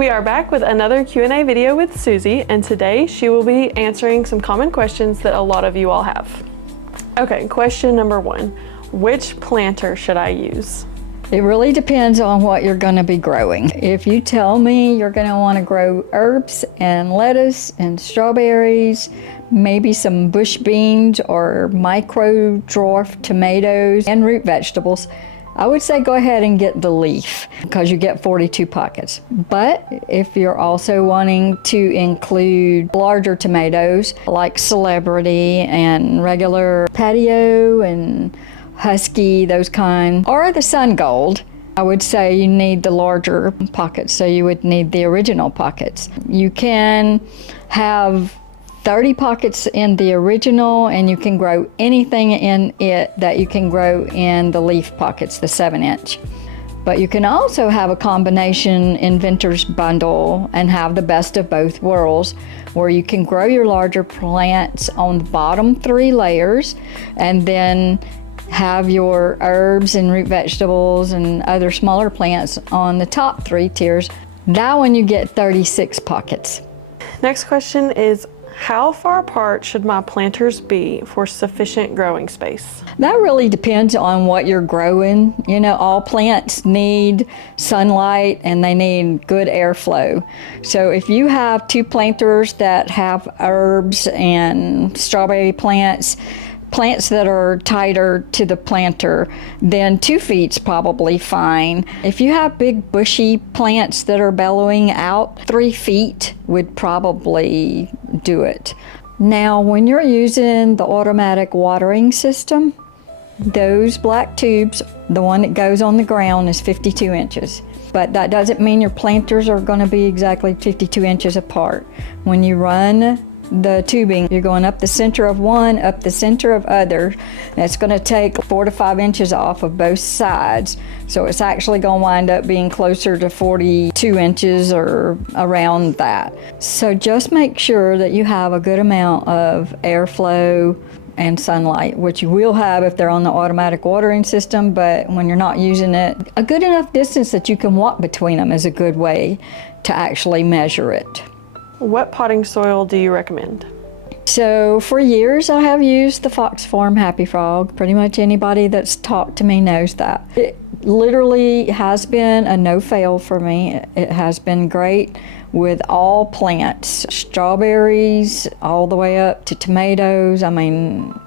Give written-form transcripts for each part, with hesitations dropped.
We are back with another Q&A video with Susie, and today she will be answering some common questions that a lot of you all have. Okay, question number 1. Which planter should I use? It really depends on what you're going to be growing. If you tell me you're going to want to grow herbs and lettuce and strawberries, maybe some bush beans or micro dwarf tomatoes and root vegetables, I would say go ahead and get the leaf because you get 42 pockets. But if you're also wanting to include larger tomatoes like Celebrity and regular Patio and Husky, those kind, or the Sun Gold, I would say you need the larger pockets, so you would need the original pockets. You can have 30 pockets in the original, and you can grow anything in it that you can grow in the leaf pockets, the 7-inch. But you can also have a combination inventor's bundle and have the best of both worlds, where you can grow your larger plants on the bottom 3 layers and then have your herbs and root vegetables and other smaller plants on the top 3 tiers. That one you get 36 pockets. Next question is, how far apart should my planters be for sufficient growing space? That really depends on what you're growing. You know, all plants need sunlight and they need good airflow. So if you have 2 planters that have herbs and strawberry plants that are tighter to the planter, then 2 feet's probably fine. If you have big bushy plants that are bellowing out, 3 feet would probably do it. Now, when you're using the automatic watering system, those black tubes, the one that goes on the ground is 52 inches. But that doesn't mean your planters are going to be exactly 52 inches apart. When you run the tubing, you're going up the center of one, up the center of other, and it's going to take 4 to 5 inches off of both sides. So it's actually going to wind up being closer to 42 inches or around that. So just make sure that you have a good amount of airflow and sunlight, which you will have if they're on the automatic watering system, but when you're not using it, a good enough distance that you can walk between them is a good way to actually measure it. What potting soil do you recommend? So for years I have used the Fox Farm Happy Frog. Pretty much anybody that's talked to me knows that. It literally has been a no-fail for me. It has been great with all plants, strawberries all the way up to tomatoes. I mean,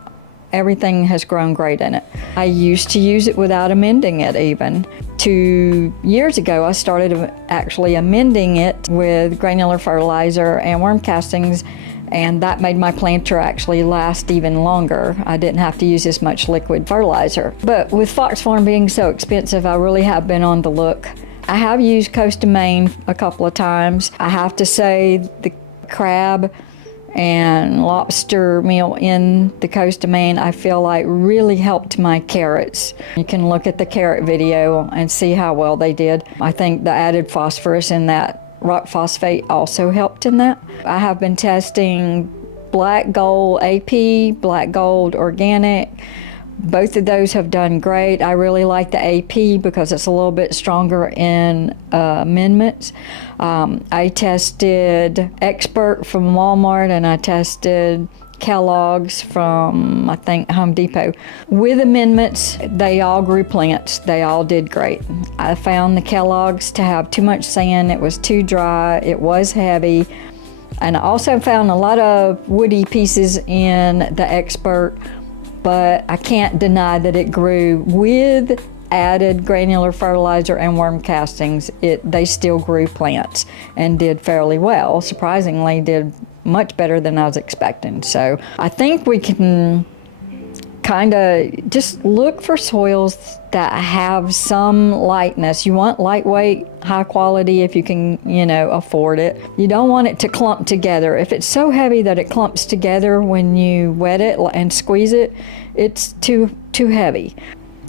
everything has grown great in it. I used to use it without amending it even. 2 years ago, I started actually amending it with granular fertilizer and worm castings, and that made my planter actually last even longer. I didn't have to use as much liquid fertilizer. But with Fox Farm being so expensive, I really have been on the look. I have used Coast of Maine a couple of times. I have to say the crab and lobster meal in the Coast of Maine, I feel like really helped my carrots. You can look at the carrot video and see how well they did. I think the added phosphorus in that rock phosphate also helped in that. I have been testing Black Gold AP, Black Gold Organic. Both of those have done great. I really like the AP because it's a little bit stronger in amendments. I tested Expert from Walmart, and I tested Kellogg's from, I think, Home Depot. With amendments, they all grew plants. They all did great. I found the Kellogg's to have too much sand. It was too dry. It was heavy. And I also found a lot of woody pieces in the Expert, but I can't deny that it grew with added granular fertilizer and worm castings. They still grew plants and did fairly well. Surprisingly, did much better than I was expecting. So I think we can kind of just look for soils that have some lightness. You want lightweight, high quality if you can, afford it. You don't want it to clump together. If it's so heavy that it clumps together when you wet it and squeeze it, it's too heavy.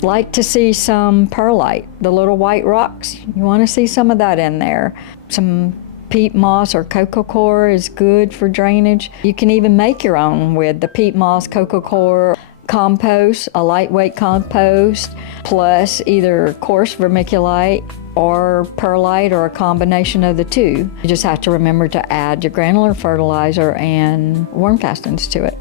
Like to see some perlite, the little white rocks. You want to see some of that in there. Some peat moss or coco coir is good for drainage. You can even make your own with the peat moss, coco coir. compost, a lightweight compost, plus either coarse vermiculite or perlite or a combination of the two. You just have to remember to add your granular fertilizer and worm castings to it.